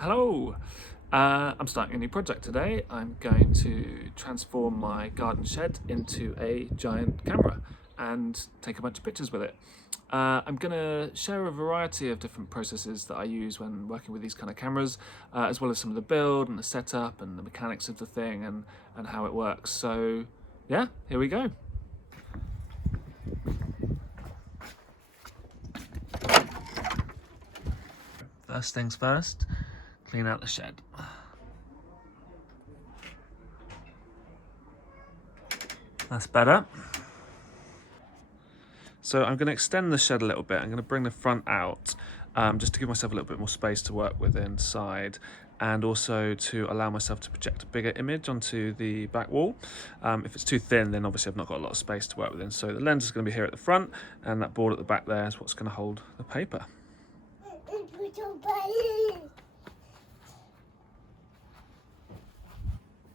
Hello! I'm starting a new project today. I'm going to transform my garden shed into a giant camera and take a bunch of pictures with it. I'm going to share a variety of different processes that I use when working with these kind of cameras, as well as some of the build and the setup and the mechanics of the thing and how it works. So yeah, here we go. First things first, clean out the shed. That's better. So I'm going to extend the shed a little bit. I'm going to bring the front out just to give myself a little bit more space to work with inside, and also to allow myself to project a bigger image onto the back wall. If it's too thin, then obviously I've not got a lot of space to work within. So the lens is going to be here at the front, and that board at the back there is what's going to hold the paper.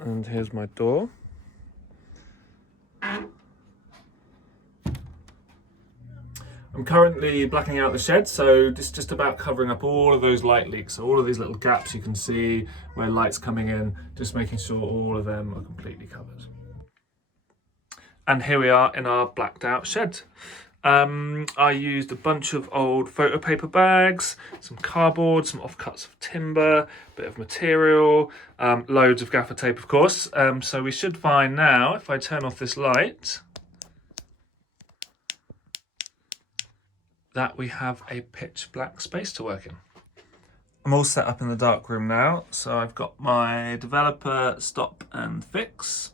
And here's my door. I'm currently blacking out the shed, so this is just about covering up all of those light leaks. So all of these little gaps you can see where light's coming in, just making sure all of them are completely covered. And here we are in our blacked out shed. I used a bunch of old photo paper bags, some cardboard, some offcuts of timber, a bit of material, loads of gaffer tape, of course. So we should find now, if I turn off this light, that we have a pitch black space to work in. I'm all set up in the dark room now, so I've got my developer stop and fix.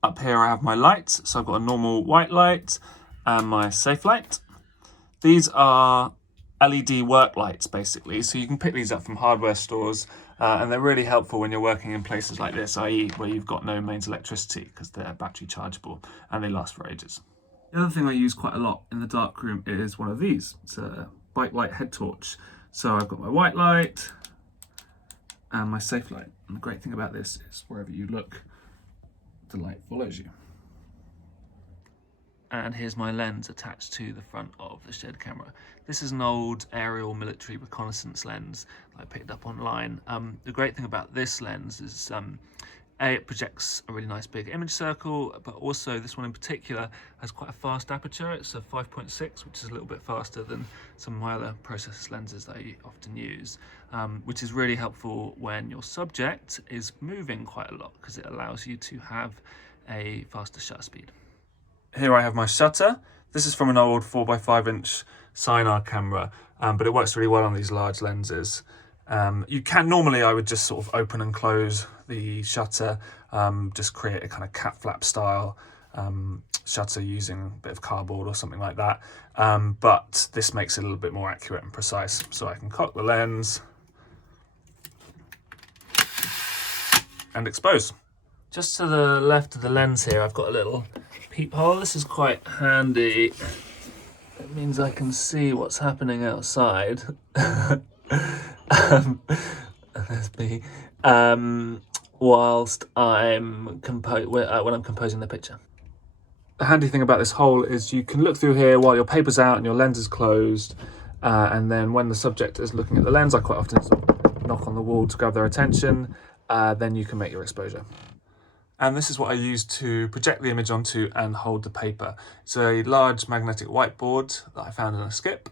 Up here I have my lights, so I've got a normal white light and my safe light. These are LED work lights basically, so you can pick these up from hardware stores, and they're really helpful when you're working in places like this, i.e. where you've got no mains electricity, because they're battery chargeable and they last for ages. The other thing I use quite a lot in the dark room is one of these. It's a bike light head torch. So I've got my white light and my safe light. And the great thing about this is wherever you look, the light follows you. And here's my lens attached to the front of the shed camera. This is an old aerial military reconnaissance lens that I picked up online. The great thing about this lens is it projects a really nice big image circle, but also this one in particular has quite a fast aperture. It's a 5.6, which is a little bit faster than some of my other process lenses that I often use, which is really helpful when your subject is moving quite a lot, because it allows you to have a faster shutter speed. Here I have my shutter. This is from an old 4x5" Sinar camera, but it works really well on these large lenses. You can normally, I would just sort of open and close the shutter, just create a kind of cat flap style shutter using a bit of cardboard or something like that. But this makes it a little bit more accurate and precise. So I can cock the lens and expose. Just to the left of the lens here, I've got a little peephole. This is quite handy. It means I can see what's happening outside. There's me. Whilst I'm when I'm composing the picture. The handy thing about this hole is you can look through here while your paper's out and your lens is closed, and then when the subject is looking at the lens, I quite often sort of knock on the wall to grab their attention. Then you can make your exposure. And this is what I use to project the image onto and hold the paper. It's a large magnetic whiteboard that I found in a skip.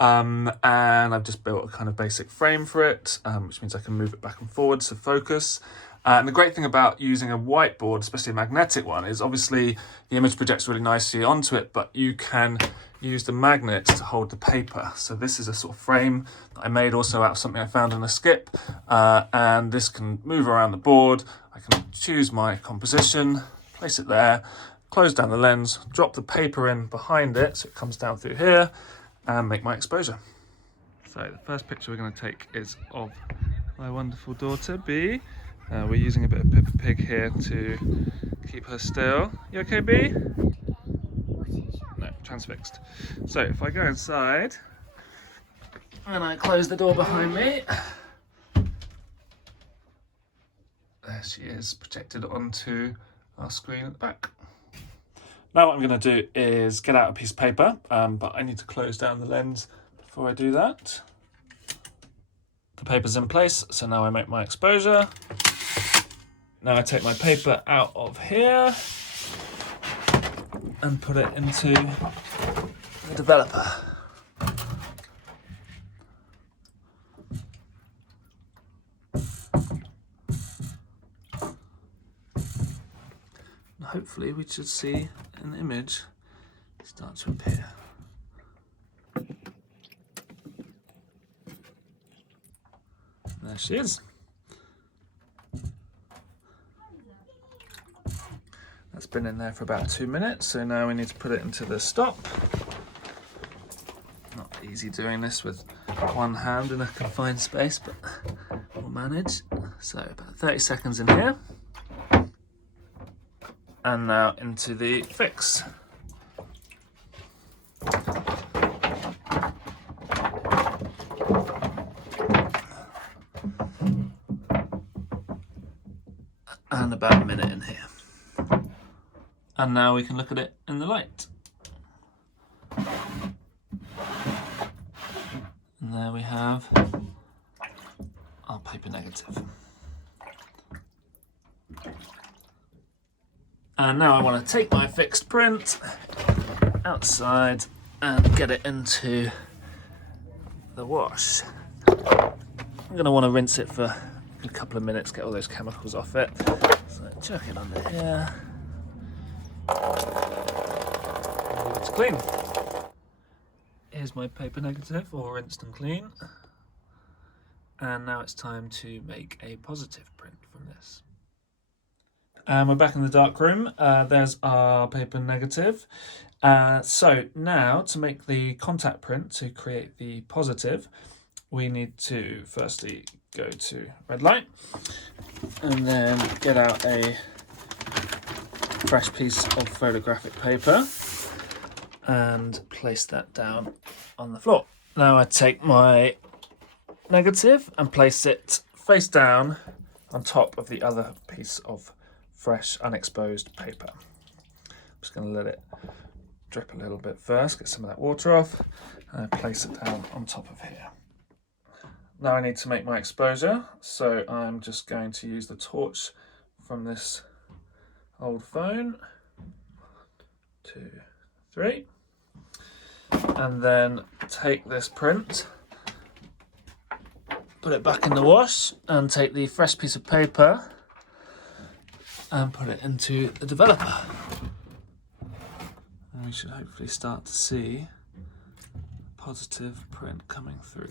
And I've just built a kind of basic frame for it, which means I can move it back and forwards to focus. And the great thing about using a whiteboard, especially a magnetic one, is obviously the image projects really nicely onto it, but you can use the magnet to hold the paper. So this is a sort of frame that I made also out of something I found in a skip, and this can move around the board. I can choose my composition, place it there, close down the lens, drop the paper in behind it so it comes down through here, and make my exposure. So the first picture we're going to take is of my wonderful daughter, Bee. We're using a bit of Peppa Pig here to keep her still. You okay, Bee? No, transfixed. So if I go inside and I close the door behind me, there she is, projected onto our screen at the back. Now what I'm going to do is get out a piece of paper, but I need to close down the lens before I do that. The paper's in place, so now I make my exposure. Now I take my paper out of here and put it into the developer. And hopefully we should see an image start to appear. There she is. That's been in there for about 2 minutes, so now we need to put it into the stop. Not easy doing this with one hand in a confined space, but we'll manage. So about 30 seconds in here. And now into the fix. And about a minute in here. And now we can look at it in the light. And there we have our paper negative. And now I want to take my fixed print outside and get it into the wash. I'm going to want to rinse it for a couple of minutes, get all those chemicals off it. So chuck it under here. It's clean. Here's my paper negative, all rinsed and clean. And now it's time to make a positive print from this. And we're back in the dark room. There's our paper negative. So now to make the contact print, to create the positive, we need to firstly go to red light and then get out a fresh piece of photographic paper and place that down on the floor. Now I take my negative and place it face down on top of the other piece of fresh unexposed paper. I'm just going to let it drip a little bit first, get some of that water off, and I place it down on top of here. Now I need to make my exposure, so I'm just going to use the torch from this old phone. 1, 2, 3. And then take this print, put it back in the wash, and take the fresh piece of paper and put it into the developer. And we should hopefully start to see a positive print coming through.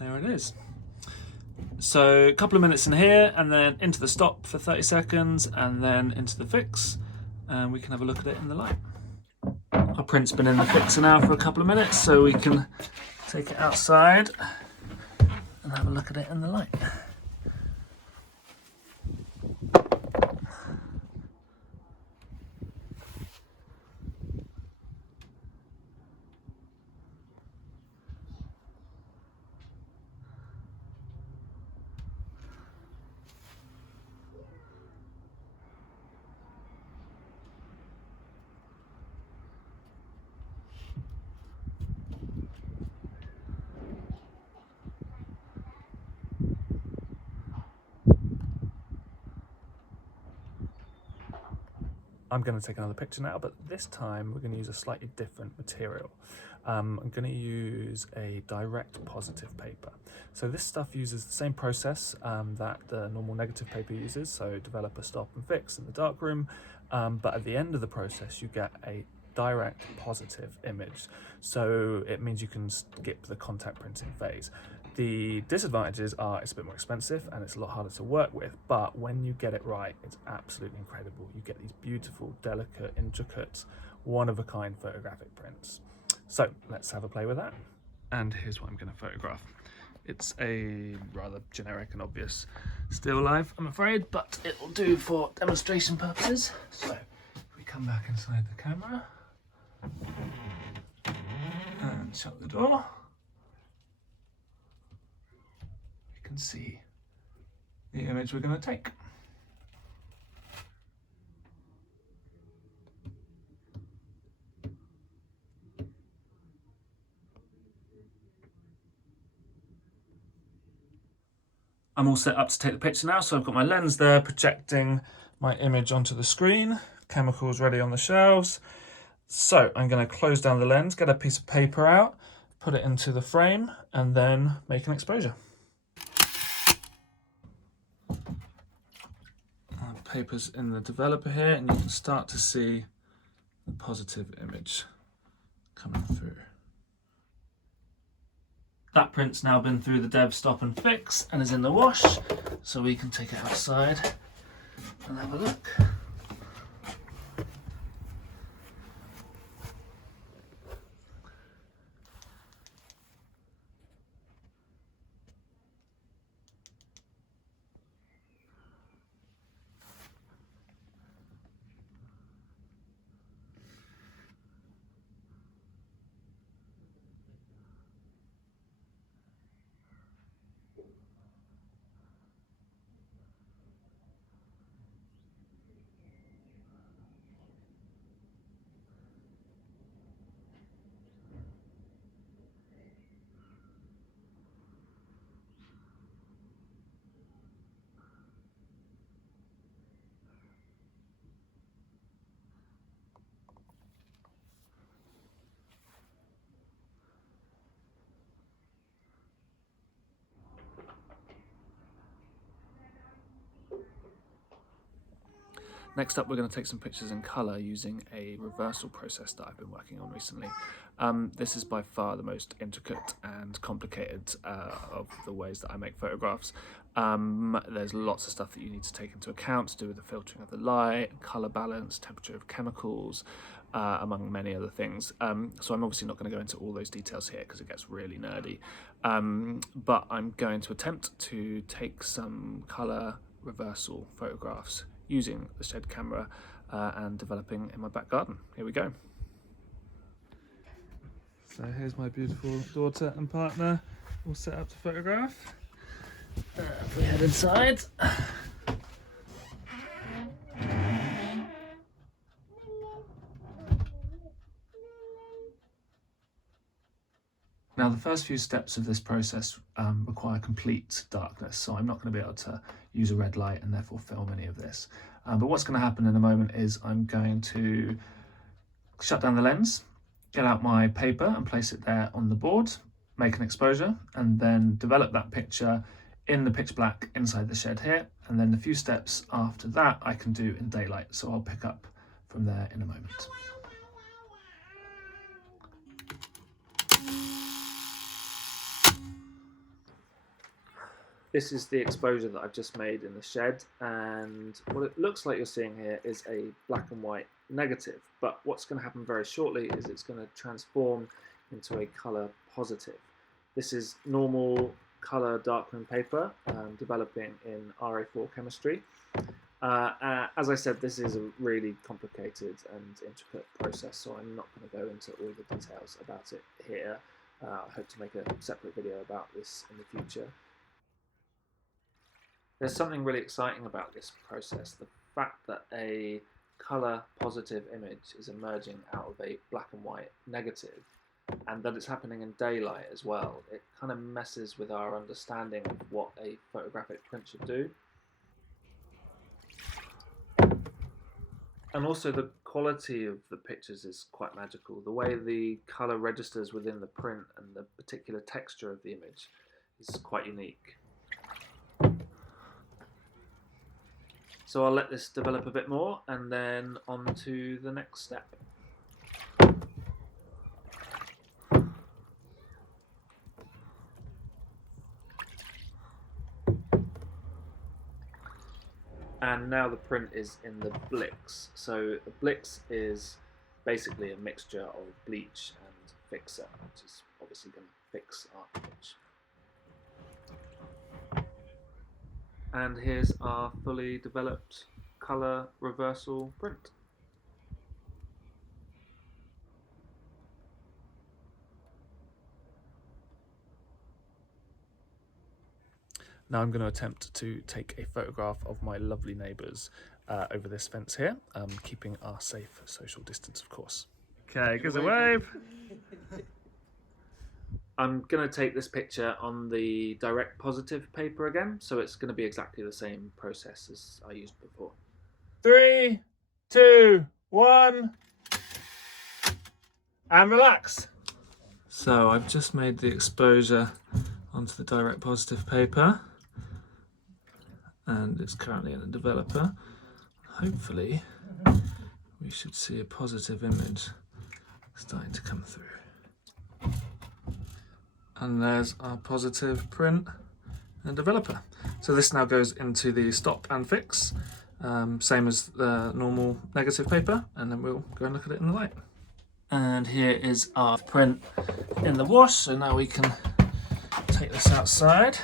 There it is. So a couple of minutes in here and then into the stop for 30 seconds and then into the fix, and we can have a look at it in the light. Our print's been in the fixer now for a couple of minutes, so we can take it outside and have a look at it in the light. I'm going to take another picture now, but this time we're going to use a slightly different material. I'm going to use a direct positive paper. So this stuff uses the same process that the normal negative paper uses, so develop, stop and fix in the darkroom, but at the end of the process you get a direct positive image. So it means you can skip the contact printing phase. The disadvantages are it's a bit more expensive and it's a lot harder to work with, but when you get it right, it's absolutely incredible. You get these beautiful, delicate, intricate, one-of-a-kind photographic prints. So let's have a play with that. And here's what I'm going to photograph. It's a rather generic and obvious still life, I'm afraid, but it will do for demonstration purposes. So if we come back inside the camera and shut the door, can see the image we're going to take. I'm all set up to take the picture now, so I've got my lens there projecting my image onto the screen, chemicals ready on the shelves. So I'm going to close down the lens, get a piece of paper out, put it into the frame, and then make an exposure. Paper's in the developer here, and you can start to see the positive image coming through. That print's now been through the dev stop and fix and is in the wash, so we can take it outside and have a look. Next up, we're going to take some pictures in colour using a reversal process that I've been working on recently. This is by far the most intricate and complicated of the ways that I make photographs. There's lots of stuff that you need to take into account to do with the filtering of the light, colour balance, temperature of chemicals, among many other things. So I'm obviously not going to go into all those details here because it gets really nerdy. But I'm going to attempt to take some colour reversal photographs using the shed camera and developing in my back garden. Here we go. So here's my beautiful daughter and partner all set up to photograph. If we head inside. Now the first few steps of this process require complete darkness, so I'm not going to be able to use a red light and therefore film any of this. But what's going to happen in a moment is I'm going to shut down the lens, get out my paper and place it there on the board, make an exposure, and then develop that picture in the pitch black inside the shed here. And then a few steps after that I can do in daylight, so I'll pick up from there in a moment. This is the exposure that I've just made in the shed, and what it looks like you're seeing here is a black and white negative, but what's going to happen very shortly is it's going to transform into a colour positive. This is normal colour darkroom paper, developing in RA4 chemistry. As I said, this is a really complicated and intricate process, so I'm not going to go into all the details about it here. I hope to make a separate video about this in the future. There's something really exciting about this process, the fact that a colour positive image is emerging out of a black and white negative, and that it's happening in daylight as well. It kind of messes with our understanding of what a photographic print should do. And also the quality of the pictures is quite magical. The way the colour registers within the print and the particular texture of the image is quite unique. So I'll let this develop a bit more and then on to the next step. And now the print is in the Blix. So the Blix is basically a mixture of bleach and fixer, which is obviously going to fix our image. And here's our fully developed colour reversal print. Now I'm going to attempt to take a photograph of my lovely neighbours over this fence here, keeping our safe social distance, of course. Okay, gives a wave. I'm going to take this picture on the direct positive paper again, so it's going to be exactly the same process as I used before. 3, 2, 1, and relax. So I've just made the exposure onto the direct positive paper, and it's currently in the developer. Hopefully we should see a positive image starting to come through. And there's our positive print and developer. So this now goes into the stop and fix, same as the normal negative paper, and then we'll go and look at it in the light. And here is our print in the wash, so now we can take this outside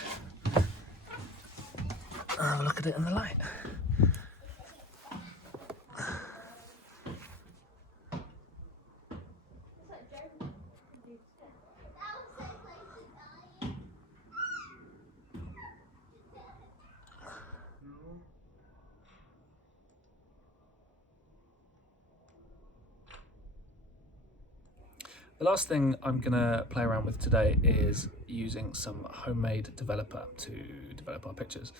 and look at it in the light. The last thing I'm going to play around with today is using some homemade developer to develop our pictures.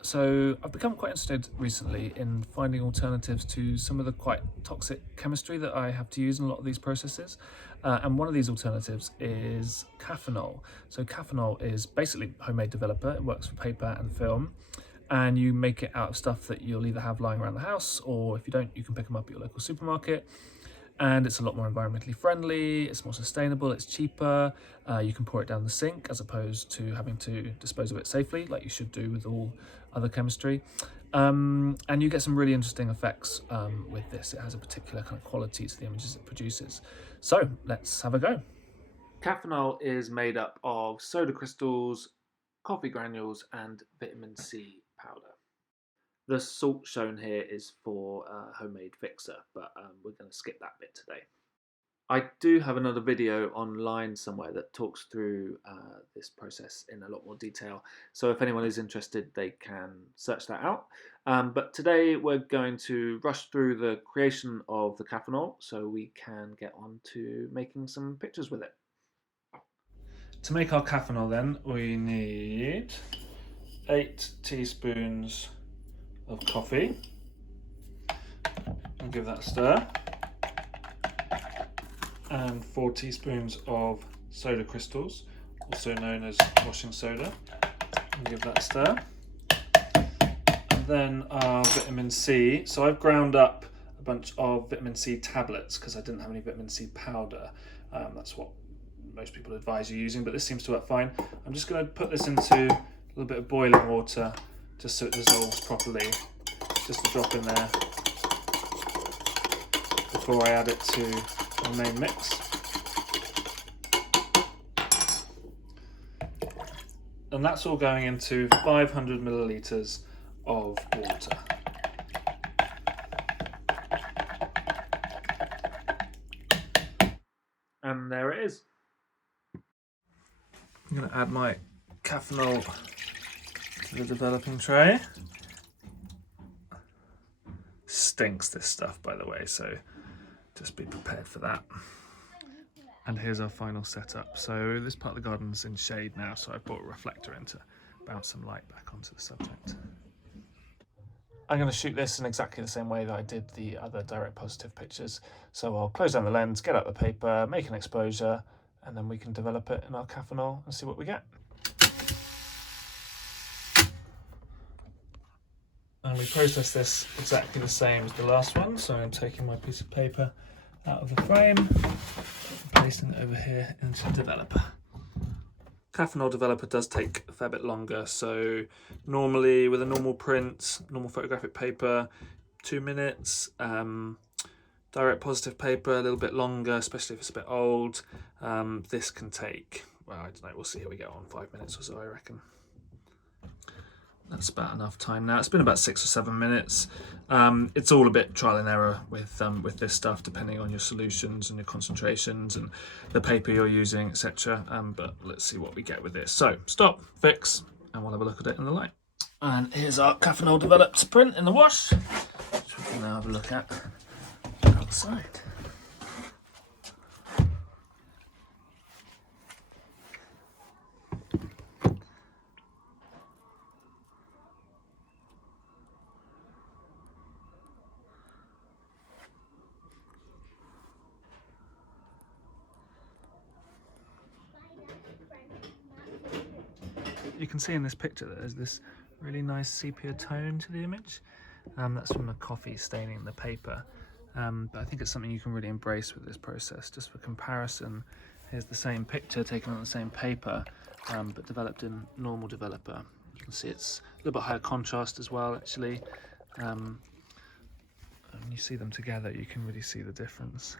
So I've become quite interested recently in finding alternatives to some of the quite toxic chemistry that I have to use in a lot of these processes. And one of these alternatives is Cathinol. So Cathinol is basically homemade developer. It works for paper and film. And you make it out of stuff that you'll either have lying around the house, or if you don't, you can pick them up at your local supermarket. And it's a lot more environmentally friendly, it's more sustainable, it's cheaper, you can pour it down the sink as opposed to having to dispose of it safely like you should do with all other chemistry. And you get some really interesting effects with this. It has a particular kind of quality to the images it produces. So let's have a go. Cathinol is made up of soda crystals, coffee granules and vitamin C powder. The salt shown here is for homemade fixer, but we're going to skip that bit today. I do have another video online somewhere that talks through this process in a lot more detail, so if anyone is interested they can search that out. But today we're going to rush through the creation of the Cathinol so we can get on to making some pictures with it. To make our Cathinol then, we need 8 teaspoons of coffee, and give that a stir, and 4 teaspoons of soda crystals, also known as washing soda, and give that a stir. And then our vitamin C. So I've ground up a bunch of vitamin C tablets because I didn't have any vitamin C powder. That's what most people advise you using, but this seems to work fine. I'm just going to put this into a little bit of boiling water just so it dissolves properly. Just a drop in there before I add it to the main mix. And that's all going into 500 millilitres of water. And there it is. I'm going to add my Cathinol to the developing tray. Stinks, this stuff, by the way, so just be prepared for that. And here's our final setup. So this part of the garden's in shade now, so I've brought a reflector in to bounce some light back onto the subject. I'm going to shoot this in exactly the same way that I did the other direct positive pictures. So I'll close down the lens, get out the paper, make an exposure, and then we can develop it in our Cathinol and see what we get. And we process this exactly the same as the last one. So I'm taking my piece of paper out of the frame, placing it over here into the developer. Cathinol developer does take a fair bit longer. So normally with a normal print, normal photographic paper, 2 minutes. Direct positive paper, a little bit longer, especially if it's a bit old. This can take, well, I don't know, we'll see how we get on, 5 minutes or so, I reckon. That's about enough time now. It's been about 6 or 7 minutes. It's all a bit trial and error with this stuff, depending on your solutions and your concentrations and the paper you're using, etc. But let's see what we get with this. So stop, fix, and we'll have a look at it in the light. And here's our Cathinol developed print in the wash, which we can now have a look at outside. you can see in this picture that there's this really nice sepia tone to the image. That's from the coffee staining the paper. But I think it's something you can really embrace with this process. Just for comparison, here's the same picture taken on the same paper, but developed in normal developer. You can see it's a little bit higher contrast as well, actually. When you see them together, you can really see the difference.